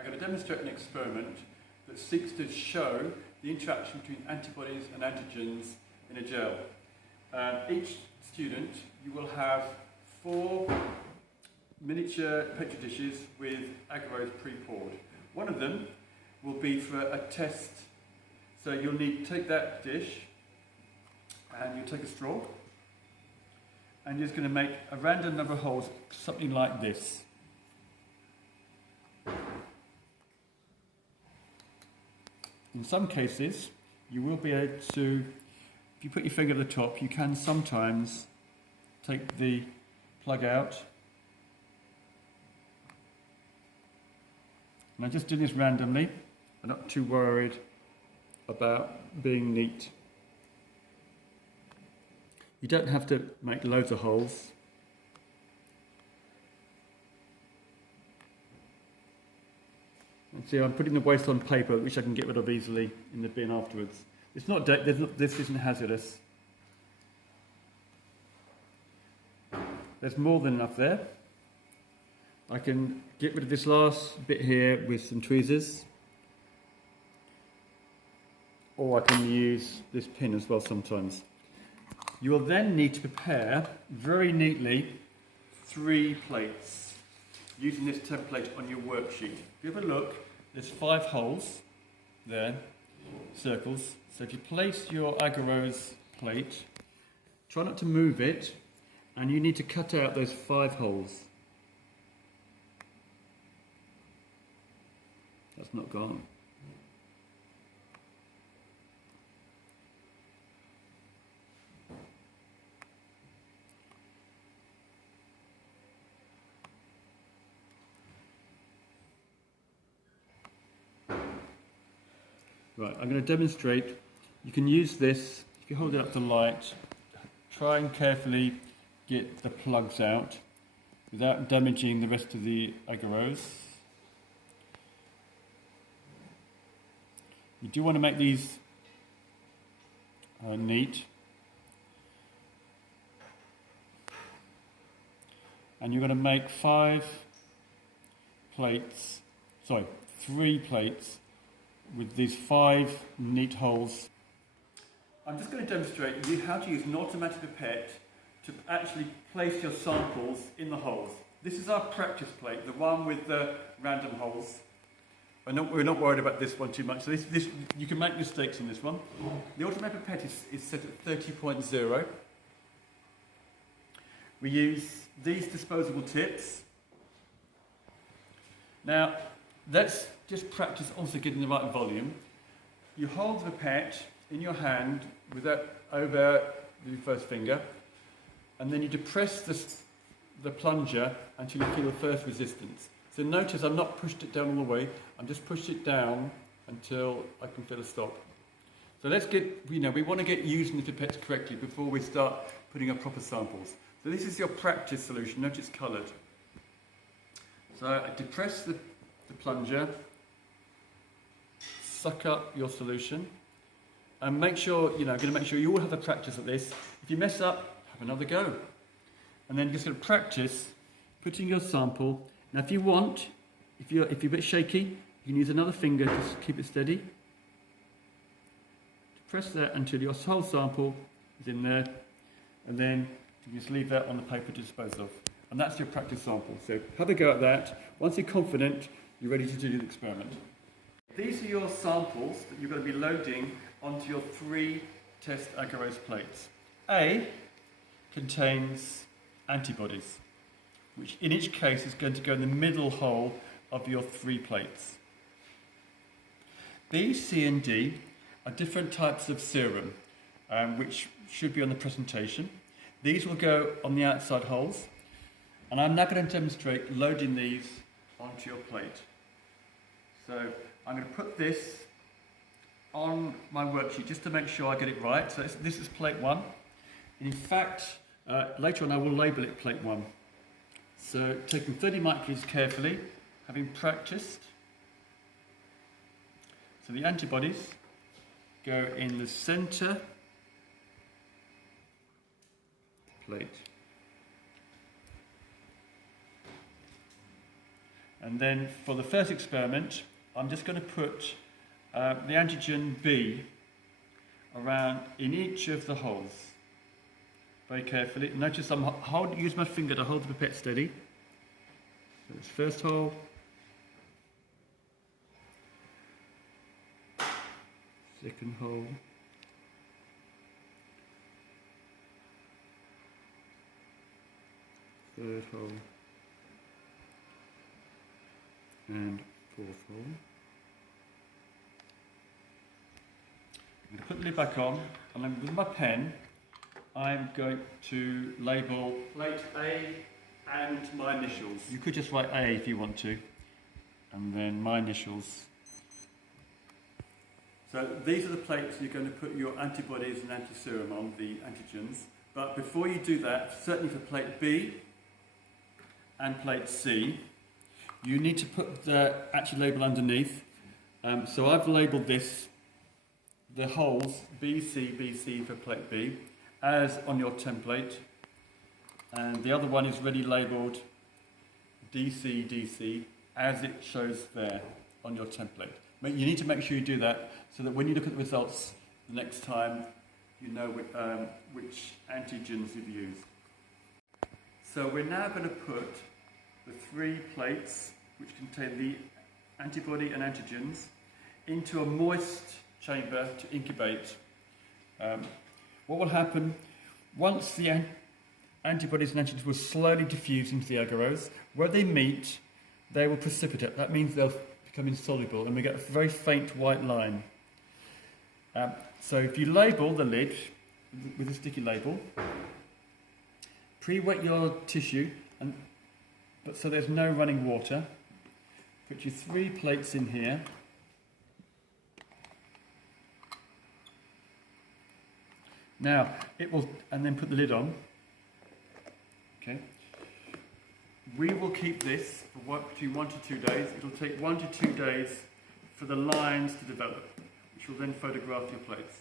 I'm going to demonstrate an experiment that seeks to show the interaction between antibodies and antigens in a gel. Each student, you will have 4 miniature petri dishes with agarose pre-poured. One of them will be for a test. So you'll need to take that dish and you'll take a straw and you're just going to make a random number of holes, something like this. In some cases, you will be able to, if you put your finger at the top, you can sometimes take the plug out. And I'm just doing this randomly. I'm not too worried about being neat. You don't have to make loads of holes. And see, I'm putting the waste on paper, which I can get rid of easily in the bin afterwards. It's not, this isn't hazardous. There's more than enough there. I can get rid of this last bit here with some tweezers. Or I can use this pin as well sometimes. You will then need to prepare very neatly 3 plates using this template on your worksheet. If you have a look, there's 5 holes there, circles. So if you place your agarose plate, try not to move it, and you need to cut out those 5 holes. That's not gone. Right, I'm going to demonstrate. You can use this, if you hold it up to light, try and carefully get the plugs out without damaging the rest of the agarose. You do want to make these neat. And you're going to make 3 plates with these 5 neat holes. I'm just going to demonstrate you how to use an automatic pipette to actually place your samples in the holes. This is our practice plate, the one with the random holes. We're not worried about this one too much. So this you can make mistakes in this one. The automatic pipette is set at 30.0. We use these disposable tips. Now, let's just practice also getting the right volume. You hold the pipette in your hand over the first finger, and then you depress the plunger until you feel the first resistance. So notice I've not pushed it down all the way, I'm just pushed it down until I can feel a stop. So let's get, we want to get using the pipettes correctly before we start putting up proper samples. So this is your practice solution, notice it's coloured. So I depress the plunger, suck up your solution, and make sure, going to make sure you all have a practice at this. If you mess up, have another go. And then you're just going to practice putting your sample. Now if you want, if you're a bit shaky, you can use another finger to keep it steady. Press that until your whole sample is in there, and then you just leave that on the paper to dispose of. And that's your practice sample. So have a go at that. Once you're confident, you're ready to do the experiment. These are your samples that you're going to be loading onto your 3 test agarose plates. A contains antibodies, which in each case is going to go in the middle hole of your 3 plates. B, C and D are different types of serum, which should be on the presentation. These will go on the outside holes, and I'm now going to demonstrate loading these onto your plate. So I'm going to put this on my worksheet just to make sure I get it right. So this is plate 1. And in fact, later on I will label it plate 1. So taking 30 microliters carefully, having practiced. So the antibodies go in the centre plate. And then for the first experiment, I'm just going to put the antigen B around in each of the holes. Very carefully. Notice I'm use my finger to hold the pipette steady. So it's first hole. Second hole. Third hole. And fourth hole. I'm going to put the lid back on, and then with my pen I'm going to label plate A and my initials. You could just write A if you want to, and then my initials. So these are the plates you're going to put your antibodies and antiserum on, the antigens. But before you do that, certainly for plate B and plate C, you need to put the actual label underneath. So I've labelled this, the holes, BC for plate B, as on your template. And the other one is ready labelled DC, as it shows there on your template. But you need to make sure you do that so that when you look at the results the next time, you know which antigens you've used. So we're now going to put the 3 plates, which contain the antibody and antigens, into a moist chamber to incubate. What will happen, once the antibodies and antigens will slowly diffuse into the agarose, where they meet, they will precipitate. That means they'll become insoluble, and we get a very faint white line. So if you label the lid with a sticky label, pre-wet your tissue, but so there's no running water. Put your 3 plates in here. Now it will, and then put the lid on. Okay. We will keep this for between 1 to 2 days. It'll take 1 to 2 days for the lines to develop, which will then photograph your plates.